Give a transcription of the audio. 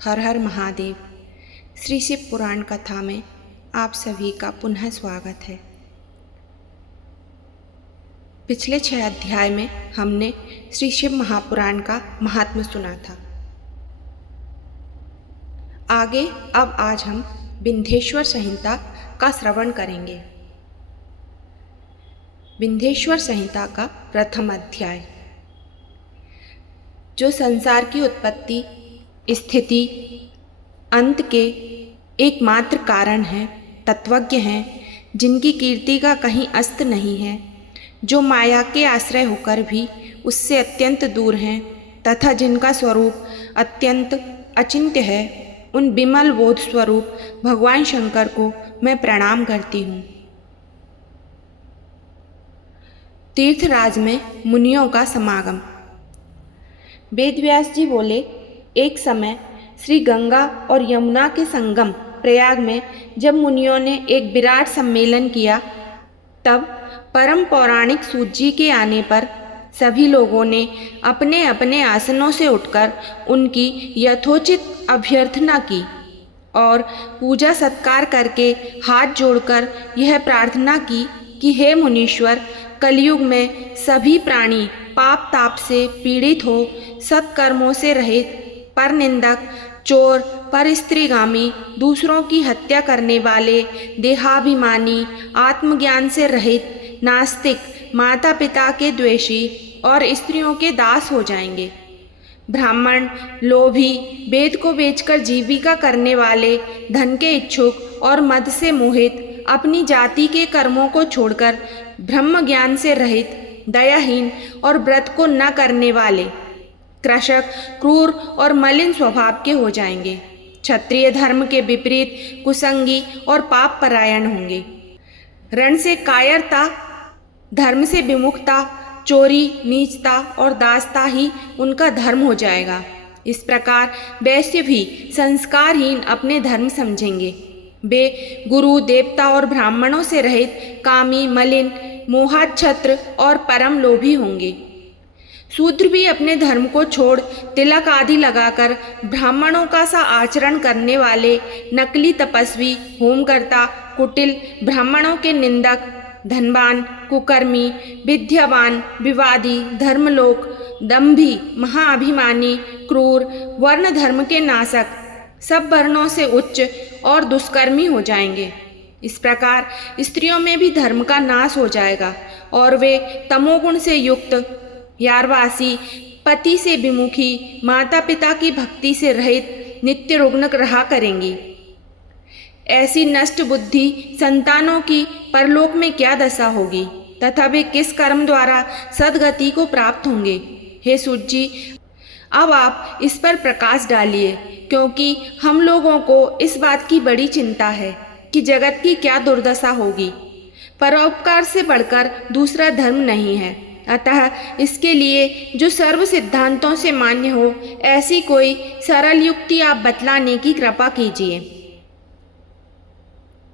हर हर महादेव। श्री शिव पुराण कथा में आप सभी का पुनः स्वागत है। पिछले 6 अध्याय में हमने श्री शिव महापुराण का महात्म्य सुना था। आगे अब आज हम विंध्येश्वर संहिता का श्रवण करेंगे। विंध्येश्वर संहिता का प्रथम अध्याय, जो संसार की उत्पत्ति, स्थिति, अंत के एकमात्र कारण हैं, तत्वज्ञ हैं, जिनकी कीर्ति का कहीं अंत नहीं है, जो माया के आश्रय होकर भी उससे अत्यंत दूर हैं तथा जिनका स्वरूप अत्यंत अचिंत्य है, उन विमल बोध स्वरूप भगवान शंकर को मैं प्रणाम करती हूँ। तीर्थराज में मुनियों का समागम। वेदव्यास जी बोले, एक समय श्री गंगा और यमुना के संगम प्रयाग में जब मुनियों ने एक विराट सम्मेलन किया, तब परम पौराणिक सूत जी के आने पर सभी लोगों ने अपने अपने आसनों से उठकर उनकी यथोचित अभ्यर्थना की और पूजा सत्कार करके हाथ जोड़कर यह प्रार्थना की कि हे मुनीश्वर, कलयुग में सभी प्राणी पाप ताप से पीड़ित हो, सत्कर्मों से रहित, पर निंदक, चोर, पर स्त्रीगामी, दूसरों की हत्या करने वाले, देहाभिमानी, आत्मज्ञान से रहित, नास्तिक, माता पिता के द्वेषी और स्त्रियों के दास हो जाएंगे। ब्राह्मण, लोभी, वेद को बेचकर जीविका करने वाले, धन के इच्छुक और मद से मोहित, अपनी जाति के कर्मों को छोड़कर ब्रह्म ज्ञान से रहित, दयाहीन और व्रत को न करने वाले, कृषक, क्रूर और मलिन स्वभाव के हो जाएंगे। क्षत्रिय धर्म के विपरीत कुसंगी और पाप परायण होंगे। रण से कायरता, धर्म से विमुखता, चोरी, नीचता और दासता ही उनका धर्म हो जाएगा। इस प्रकार वैश्य भी संस्कारहीन अपने धर्म समझेंगे। वे गुरु, देवता और ब्राह्मणों से रहित कामी, मलिन, मोहाच्छत्र और परम लोभी होंगे। शूद्र भी अपने धर्म को छोड़ तिलक आदि लगाकर ब्राह्मणों का सा आचरण करने वाले, नकली तपस्वी, होमकर्ता, कुटिल, ब्राह्मणों के निंदक, धनवान, कुकर्मी, विद्यावान, विवादी, धर्मलोक, दंभी, महाअभिमानी, क्रूर, वर्ण धर्म के नाशक, सब वर्णों से उच्च और दुष्कर्मी हो जाएंगे। इस प्रकार स्त्रियों में भी धर्म का नाश हो जाएगा और वे तमोगुण से युक्त, यारवासी, पति से विमुखी, माता पिता की भक्ति से रहित, नित्य रुग्ण रहा करेंगी। ऐसी नष्ट बुद्धि संतानों की परलोक में क्या दशा होगी तथा वे किस कर्म द्वारा सद्गति को प्राप्त होंगे। हे सूत जी, अब आप इस पर प्रकाश डालिए, क्योंकि हम लोगों को इस बात की बड़ी चिंता है कि जगत की क्या दुर्दशा होगी। परोपकार से बढ़कर दूसरा धर्म नहीं है, अतः इसके लिए जो सर्व सिद्धांतों से मान्य हो, ऐसी कोई सरल युक्ति आप बतलाने की कृपा कीजिए।